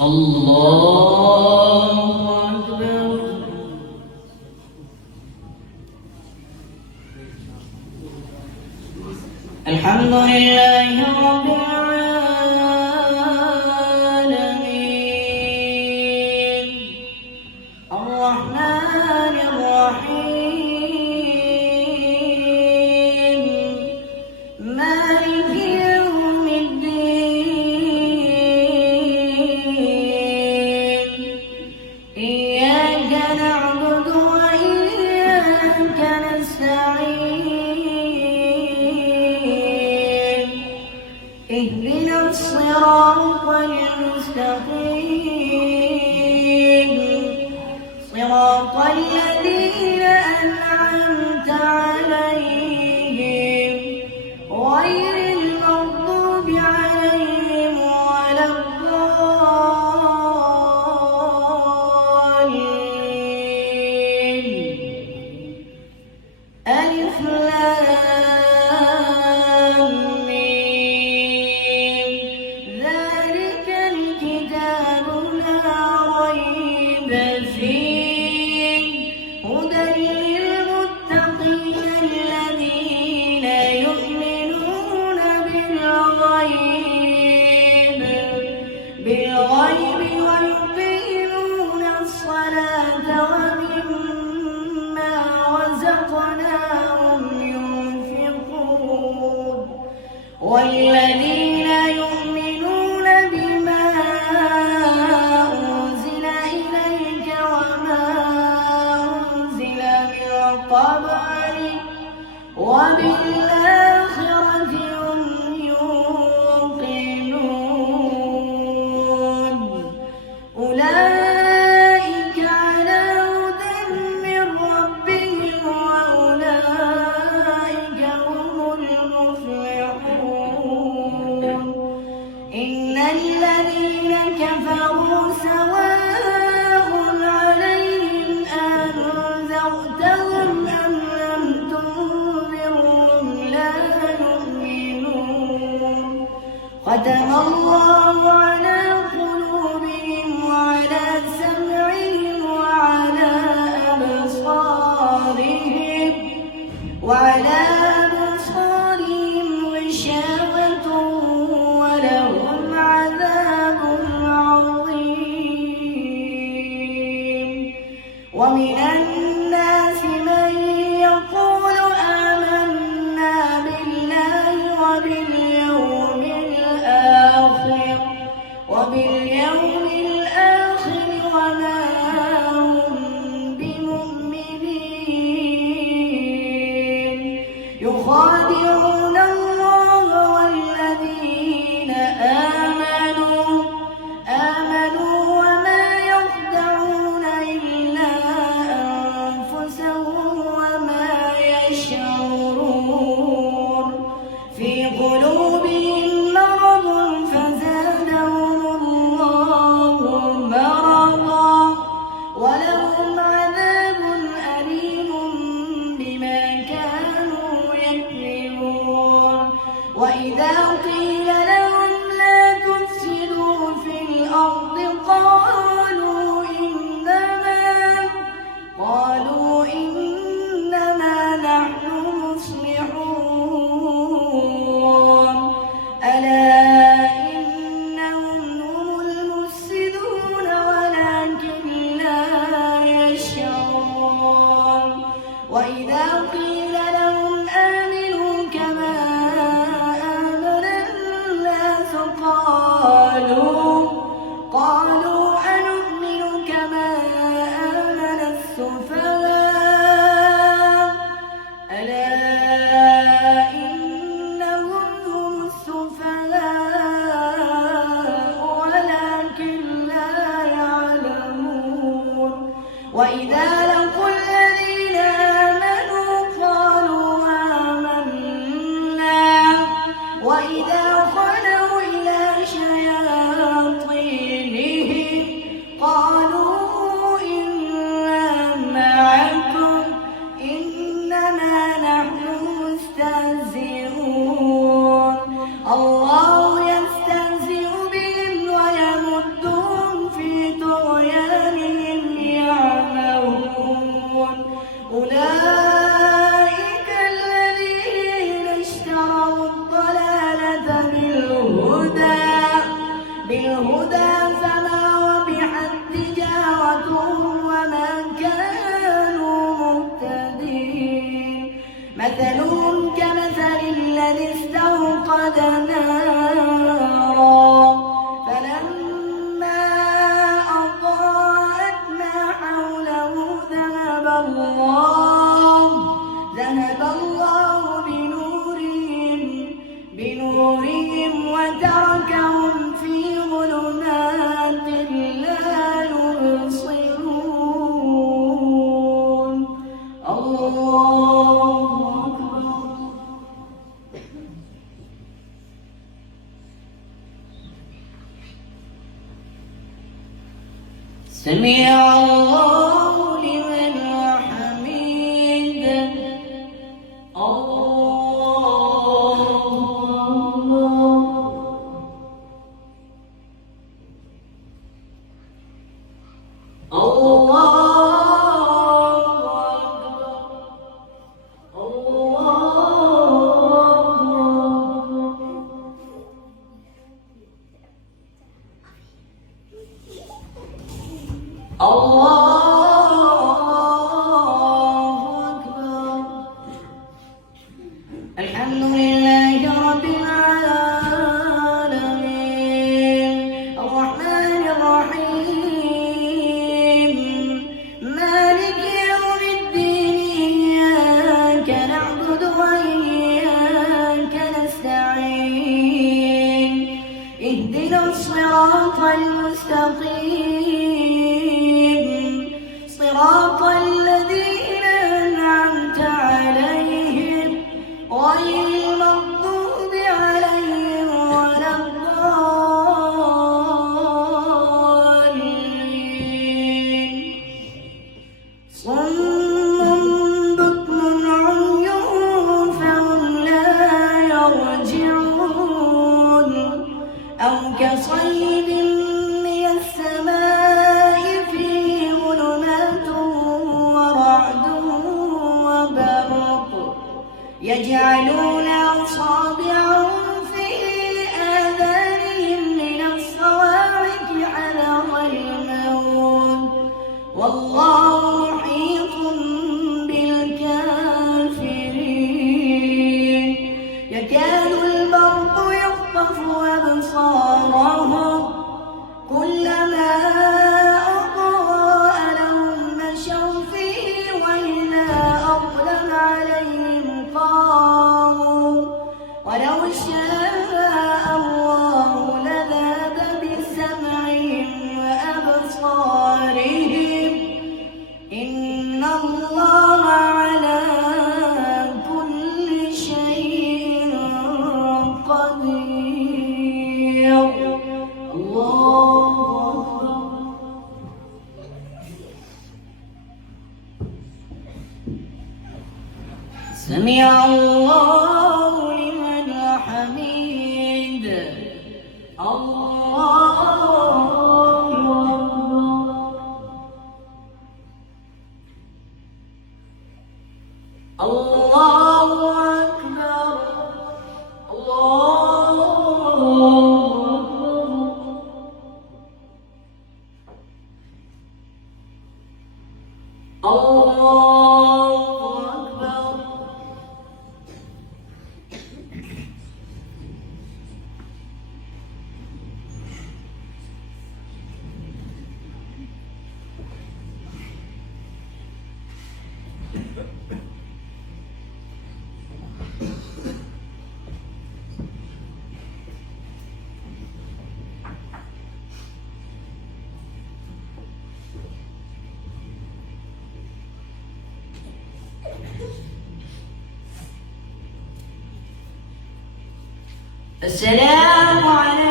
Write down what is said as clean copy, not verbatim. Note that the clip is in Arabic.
الله أكبر. الحمد لله رب العالمين الرحمن الرحيم مالك يوم الدين إياك نعبد وإياك نستعين اهدنا الصراط المستقيم صراط الذين أنعمت عليهم غير المغضوب عليهم ولا الضالين. ألف لام ميم ذلك الكتاب لا ريب فيه هدى للمتقين الذين يؤمنون بالغيب ويقيمون الصلاة ومما رزقناهم ينفقون والذين يؤمنون بما أنزل إليك وما أنزل من قبلك وبالآخرة هم يوقنون أولئك على هدى من ربهم وأولئك هم المفلحون. إن الذين كفروا سواء عليهم أنذرتهم أم لم تنذرهم لا يؤمنون. ختم الله على قلوبهم وعلى سمعهم وعلى أبصارهم غشاوة ولهم عذاب عظيم. ومن الناس من يقول آمنا بالله وباليوم الآخر وما هم بمؤمنين يخادعون الله والذين آمنوا وما يخدعون إلا أنفسهم وما يشعرون. في قلوبهم مرض فزادهم الله مرضا ولهم عذاب أليم بما كانوا يكذبون. وإذا قيل لهم لا تفسدوا في الأرض قالوا إنما نحن مصلحون. ألا إنهم هم المفسدون ولكن لا يشعرون. وإذا قيل لهم آمنوا كما آمن الناس قالوا أنؤمن كما آمن السفهاء. ألا إنهم هم السفهاء ولكن لا يعلمون. وإذا لقوا الذين آمنوا قالوا آمنا وإذا خلوا إلى شياطينهم قالوا إنا معكم إنما نحن مستهزئون. الله يستهزئ بهم ويمدهم بالهدى فما ربحت تجارتهم وما كانوا مهتدين مثلهم كمثل الذي استوقد نارا فلما أضاءت ما حوله ذهب الله بنورهم وتركهم في ظلمات لا يبصرون. الله أكبر. سمع الله لمن حمده. الحمد لله رب العالمين الرحمن الرحيم مالك يوم الدين إياك نعبد وإياك نستعين اهدنا الصراط المستقيم صراط الذين أنعمت عليهم غير المغضوب عليهم ولا الضالين صم بكم عمي فهم لا يرجعون أو كصيب من السماء فيه ظلمات ورعد وبرق يجعلون أصابعهم في آذانهم من الصواعق حذر الموت والله محيط بالكافرين يكاد البرق يخطف أبصارهم كلما أضاء لهم مشوا فيه وإذا أظلم عليهم قاموا ولو شاء الله لذهب بسمعهم وأبصارهم إن الله على كل شيء قدير. الله أكبر. سمع الله لمن حمده. الله أكبر. الله أكبر. الله أكبر. السلام عليكم.